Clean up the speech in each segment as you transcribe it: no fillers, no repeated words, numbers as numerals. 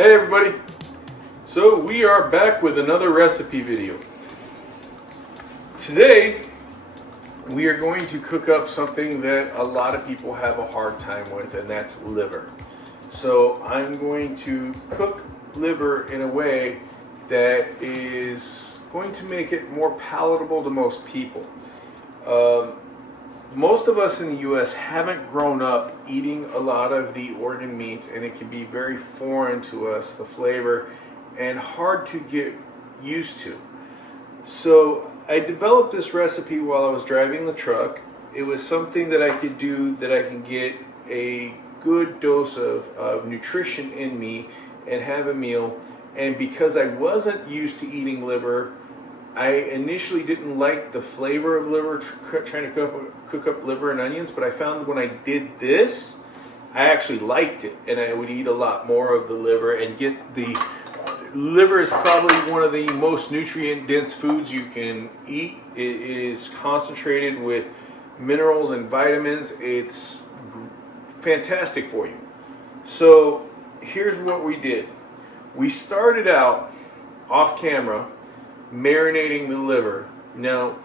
Hey everybody! So we are back with another recipe video. Today we are going to cook up something that a lot of people have a hard time with, and that's liver. So I'm going to cook liver in a way that is going to make it more palatable to most people. Most of us in the US haven't grown up eating a lot of the organ meats, and it can be very foreign to us, the flavor, and hard to get used to. So I developed this recipe while I was driving the truck. It was something that I could do that I can get a good dose of nutrition in me and have a meal. And because I wasn't used to eating liver, I initially didn't like the flavor of liver, trying to cook up liver and onions, but I found when I did this, I actually liked it, and I would eat a lot more of the liver and get the liver is probably one of the most nutrient dense foods you can eat. It is concentrated with minerals and vitamins. It's fantastic for you. So here's what we did. We started out off camera marinating the liver. Now,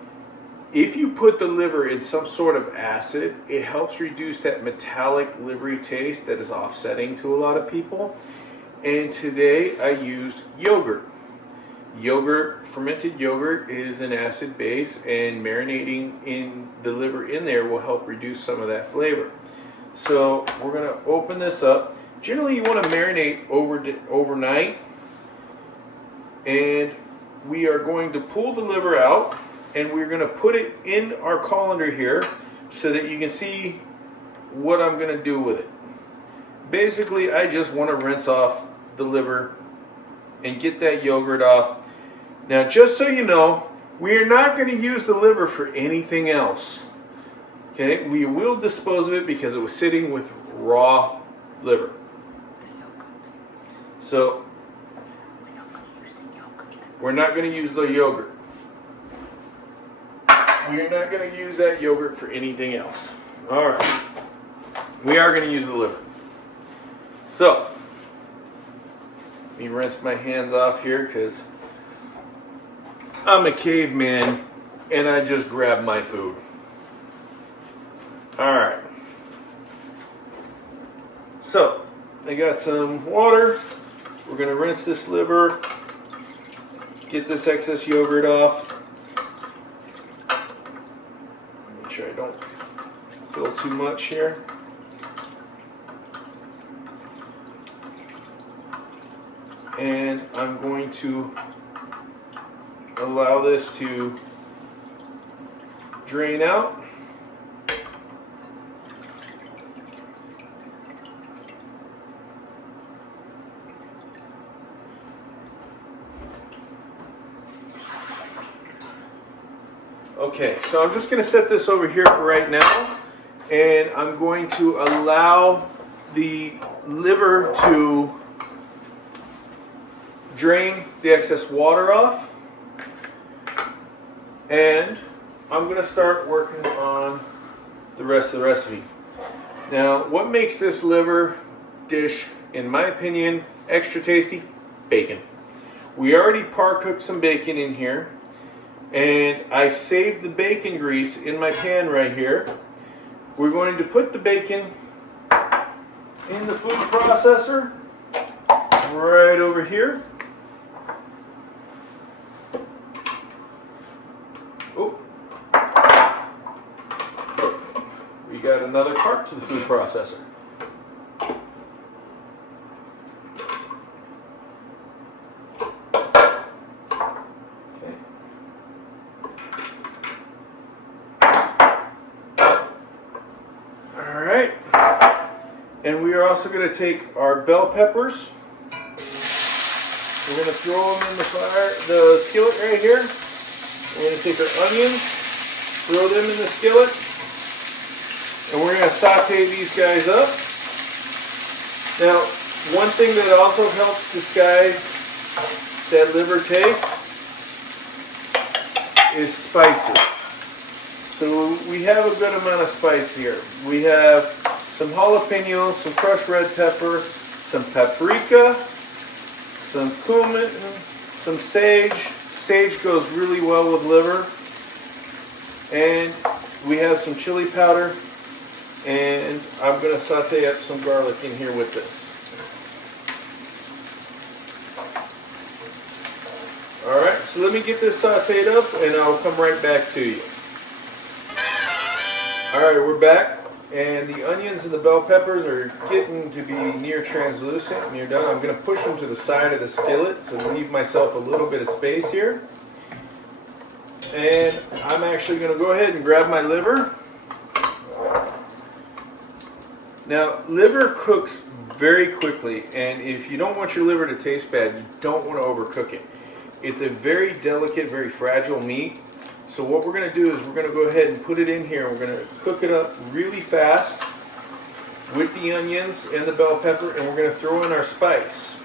if you put the liver in some sort of acid, it helps reduce that metallic livery taste that is offsetting to a lot of people. And today I used yogurt. Fermented yogurt is an acid base, and marinating in the liver in there will help reduce some of that flavor. So we're going to open this up. Generally you want to marinate overnight, and we are going to pull the liver out, and we're going to put it in our colander here so that you can see what I'm going to do with it. Basically, I just want to rinse off the liver and get that yogurt off. Now, just so you know, we are not going to use the liver for anything else. Okay, we will dispose of it because it was sitting with raw liver. So we're not going to use the yogurt. We're not going to use that yogurt for anything else. All right. We are going to use the liver. So, let me rinse my hands off here because I'm a caveman and I just grabbed my food. All right. So, I got some water. We're going to rinse this liver. Get this excess yogurt off. Make sure I don't fill too much here. And I'm going to allow this to drain out. Okay, so I'm just going to set this over here for right now, and I'm going to allow the liver to drain the excess water off, and I'm going to start working on the rest of the recipe. Now, what makes this liver dish, in my opinion, extra tasty? Bacon. We already par-cooked some bacon in here, and I saved the bacon grease in my pan right here. We're going to put the bacon in the food processor right over here. Oh, we got another cart to the food processor. And we are also going to take our bell peppers. We're going to throw them in the skillet right here. We're going to take our onions, throw them in the skillet, and we're going to saute these guys up. Now, one thing that also helps disguise that liver taste is spices. So we have a good amount of spice here. We have some jalapenos, some crushed red pepper, some paprika, some cumin, some sage. Sage goes really well with liver. And we have some chili powder. And I'm going to saute up some garlic in here with this. Alright, so let me get this sauteed up and I'll come right back to you. Alright, we're back. And the onions and the bell peppers are getting to be near translucent, near done. I'm going to push them to the side of the skillet to leave myself a little bit of space here. And I'm actually going to go ahead and grab my liver. Now, liver cooks very quickly, and if you don't want your liver to taste bad, you don't want to overcook it. It's a very delicate, very fragile meat. So what we're going to do is we're going to go ahead and put it in here. We're going to cook it up really fast with the onions and the bell pepper, and we're going to throw in our spice.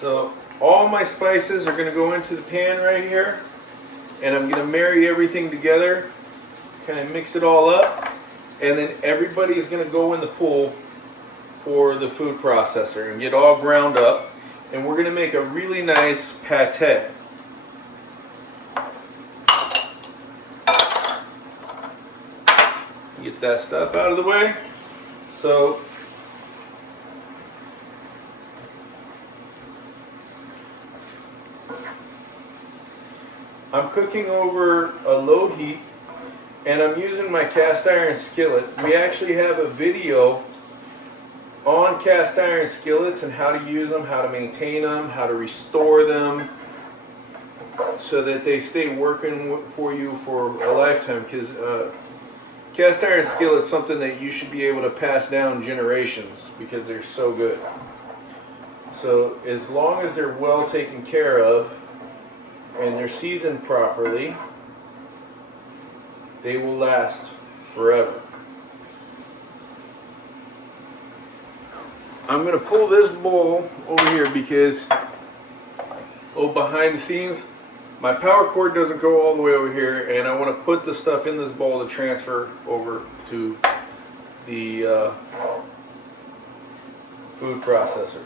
So all my spices are going to go into the pan right here, and I'm going to marry everything together, kind of mix it all up, and then everybody's going to go in the pool for the food processor and get all ground up, and we're going to make a really nice pate. Get that stuff out of the way. So I'm cooking over a low heat, and I'm using my cast iron skillet. We actually have a video on cast iron skillets and how to use them, how to maintain them, how to restore them so that they stay working for you for a lifetime, because cast iron skillet is something that you should be able to pass down generations because they're so good. So as long as they're well taken care of and they're seasoned properly, they will last forever. I'm going to pull this bowl over here because, behind the scenes, my power cord doesn't go all the way over here, and I want to put the stuff in this bowl to transfer over to the food processor.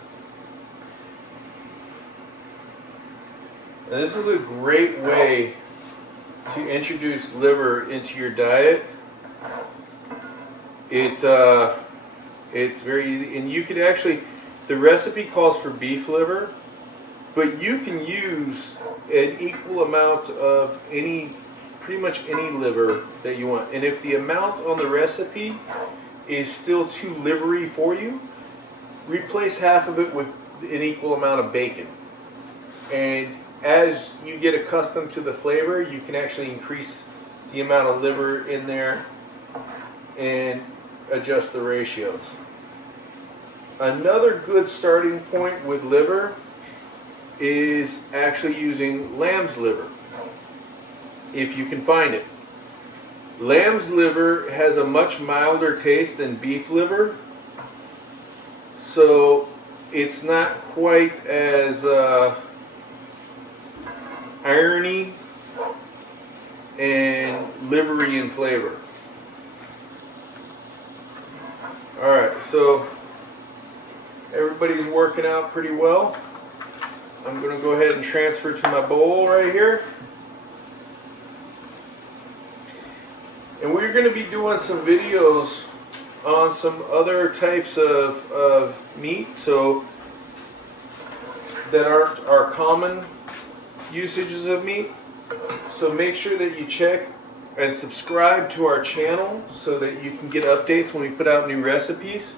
And this is a great way to introduce liver into your diet. It's very easy, and you could actually, the recipe calls for beef liver, but you can use an equal amount of pretty much any liver that you want. And if the amount on the recipe is still too livery for you, replace half of it with an equal amount of bacon. And as you get accustomed to the flavor, you can actually increase the amount of liver in there and adjust the ratios. Another good starting point with liver is actually using lamb's liver, if you can find it. Lamb's liver has a much milder taste than beef liver, so it's not quite as irony and livery in flavor. Alright, so everybody's working out pretty well. I'm going to go ahead and transfer to my bowl right here. And we're going to be doing some videos on some other types of meat, so that aren't our common usages of meat. So make sure that you check and subscribe to our channel so that you can get updates when we put out new recipes.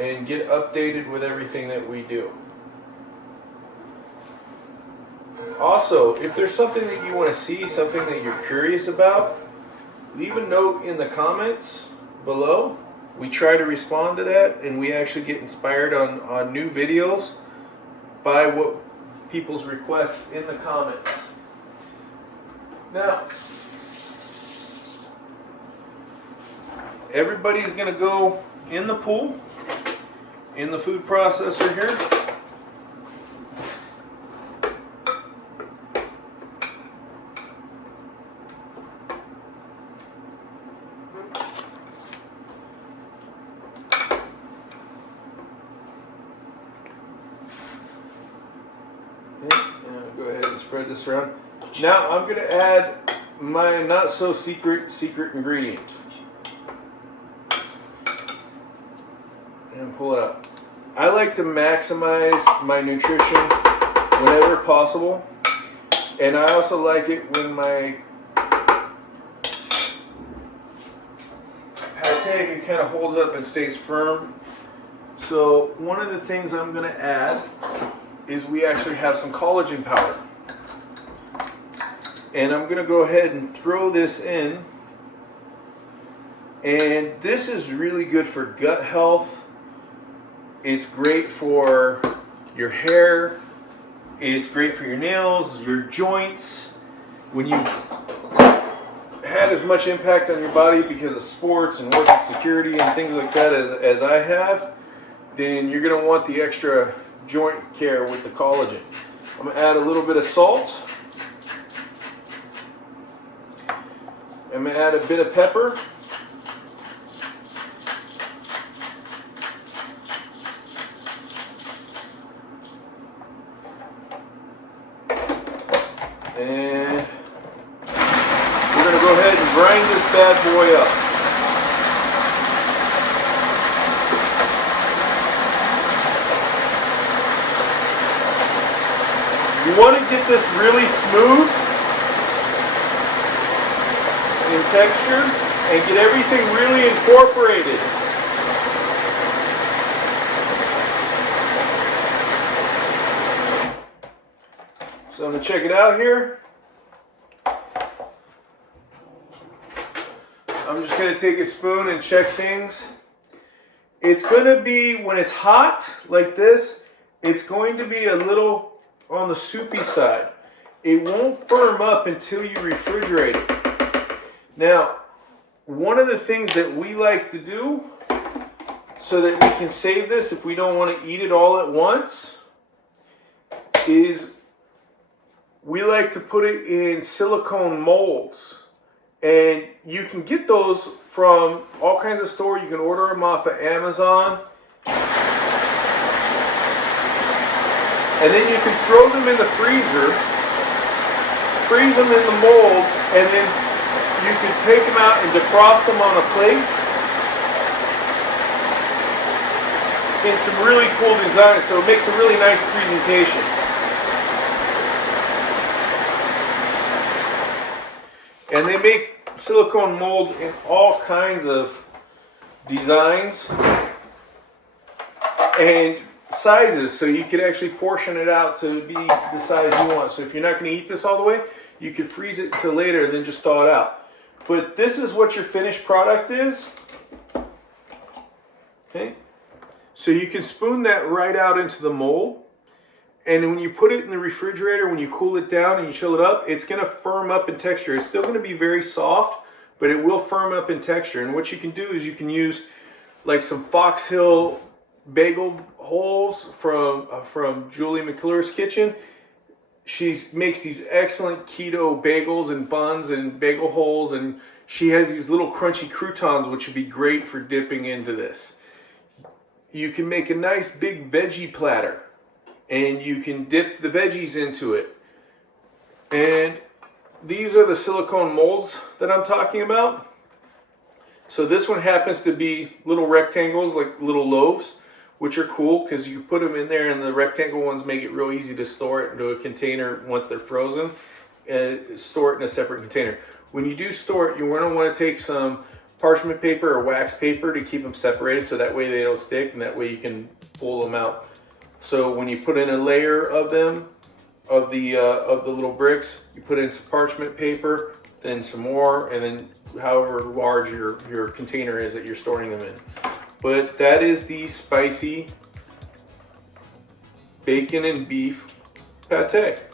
And get updated with everything that we do. Also, if there's something that you want to see, something that you're curious about, leave a note in the comments below. We try to respond to that, and we actually get inspired on new videos by what people's requests in the comments. Now, everybody's gonna go in the pool, in the food processor here. Go ahead and spread this around. Now I'm going to add my not so secret ingredient. And pull it up. I like to maximize my nutrition whenever possible. And I also like it when my pate kind of holds up and stays firm. So one of the things I'm going to add is we actually have some collagen powder. And I'm going to go ahead and throw this in. And this is really good for gut health. It's great for your hair. It's great for your nails, your joints. When you've had as much impact on your body because of sports and working security and things like that as I have, then you're going to want the extra joint care with the collagen. I'm going to add a little bit of salt. I'm going to add a bit of pepper. And we're going to go ahead and grind this bad boy up. You want to get this really smooth in texture and get everything really incorporated. So I'm going to check it out here. I'm just going to take a spoon and check things. It's going to be, when it's hot like this, it's going to be a little on the soupy side. It won't firm up until you refrigerate it. Now, one of the things that we like to do so that we can save this if we don't want to eat it all at once is we like to put it in silicone molds. And you can get those from all kinds of stores. You can order them off of Amazon. And then you can throw them in the freezer, freeze them in the mold, and then you can take them out and defrost them on a plate. In some really cool designs, so it makes a really nice presentation. And they make silicone molds in all kinds of designs and sizes, so you could actually portion it out to be the size you want. So if you're not going to eat this all the way, you could freeze it until later and then just thaw it out. But this is what your finished product is. Okay, so you can spoon that right out into the mold, and when you put it in the refrigerator, when you cool it down and you chill it up, it's going to firm up in texture. It's still going to be very soft, but it will firm up in texture. And what you can do is you can use like some Fox Hill bagel holes from Julie McClure's kitchen. She makes these excellent keto bagels and buns and bagel holes, and she has these little crunchy croutons which would be great for dipping into this. You can make a nice big veggie platter and you can dip the veggies into it. And these are the silicone molds that I'm talking about. So this one happens to be little rectangles, like little loaves, which are cool because you put them in there, and the rectangle ones make it real easy to store it into a container once they're frozen, and store it in a separate container. When you do store it, you're going to want to take some parchment paper or wax paper to keep them separated, so that way they don't stick, and that way you can pull them out. So when you put in a layer of them, of the little bricks, you put in some parchment paper, then some more, and then however large your container is that you're storing them in. But that is the spicy bacon and beef pate.